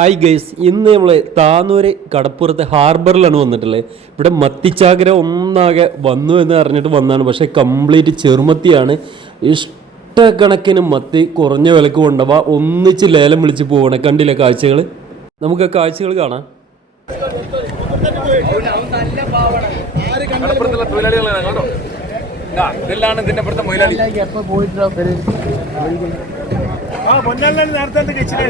Hi guys ഇന്ന് നമ്മൾ താന്നൂര് കടപ്പുറത്തെ ഹാർബറിലാണ് വന്നിട്ടുള്ളത്. ഇവിടെ മത്തിച്ചാകര ഒന്നാകെ വന്നു എന്ന് അറിഞ്ഞിട്ട് വന്നതാണ്. പക്ഷേ കംപ്ലീറ്റ് ചെറുമത്തിയാണ്. ഇഷ്ടക്കണക്കിന് മത്തി കുറഞ്ഞ വിലക്ക് കൊണ്ടുപോവാ. ഒന്നിച്ച് ലേലം വിളിച്ച് പോകണേ കണ്ടില്ല കാഴ്ചകൾ നമുക്ക് ആ കാഴ്ചകൾ കാണാം. തൊഴിലാളികളാണ് കേട്ടോ. ഇതാ, ഇതെല്ലാം ഇതിന്റെ അപ്പുറത്തെ മൊയിലാളി. పొందాలని అర్థానికి ఇచ్చిన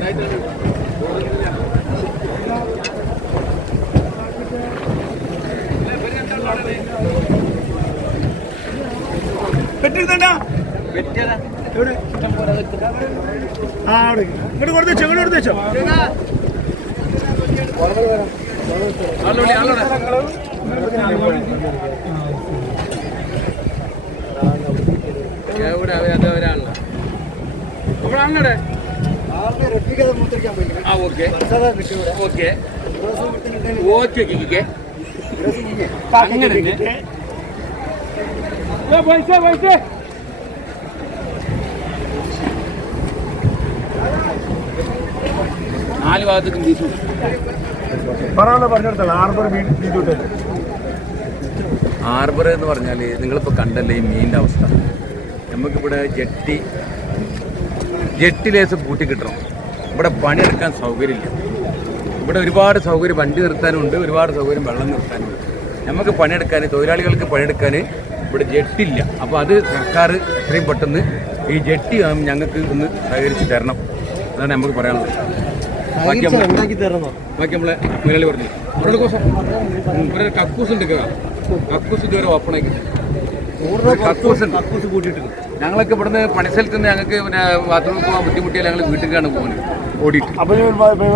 Thank you. എവിടെ? ആ അവിടെ. ഇങ്ങോട്ട് കൊടുത്തു വെച്ചോ ഇങ്ങോട്ട് കൊടുത്തു വെച്ചോ. എവിടെ അവരാണല്ലോ അവിടെ ആണല്ലേ ആ ഓക്കെ. ഓക്കെ. ഓക്കെ അങ്ങനെ പൈസ പൈസ. നാല് ഭാഗത്തേക്കും വീശു പറയാനുള്ള പറഞ്ഞെടുത്തോളാം ആർബർ ബീറ്റ് ഹാർബർ എന്ന് പറഞ്ഞാൽ നിങ്ങളിപ്പോൾ കണ്ടല്ലേ ഈ മീനിന്റെ അവസ്ഥ. നമുക്കിവിടെ ജെട്ടി ജെട്ടി ലേസ് പൂട്ടി കിട്ടണം. ഇവിടെ പണിയെടുക്കാൻ സൗകര്യമില്ല. ഇവിടെ ഒരുപാട് സൗകര്യം വണ്ടി നിർത്താനുണ്ട് ഒരുപാട് സൗകര്യം വെള്ളം നിർത്താനുണ്ട്. നമുക്ക് പണിയെടുക്കാൻ തൊഴിലാളികൾക്ക് പണിയെടുക്കാൻ ഇവിടെ ജെട്ടില്ല. അപ്പോൾ അത് സർക്കാർ എത്രയും പെട്ടെന്ന് ഈ ജെട്ടി ഞങ്ങൾക്ക് ഒന്ന് സഹകരിച്ച് തരണം. അതാണ് നമുക്ക് പറയാനുള്ളത്. ബാക്കി നമ്മളെ ബാക്കി നമ്മളെ മുരളി പറഞ്ഞു. മുരളി കോസം ഇവിടെ കക്കൂസ് ഉണ്ട്. കക്കൂസ് ഇതുവരെ ഓപ്പൺ ആക്കി കക്കൂസ് കക്കൂസ് കൂട്ടിയിട്ടുണ്ട് ഞങ്ങളൊക്കെ ഇവിടുന്ന് പണിസ്ഥലത്ത് നിന്ന് ഞങ്ങൾക്ക് പിന്നെ ബാത്റൂമിൽ പോകാൻ ബുദ്ധിമുട്ടിയാൽ ഞങ്ങൾ വീട്ടിലേക്കാണ് പോകുന്നത് ഓടിയിട്ട്.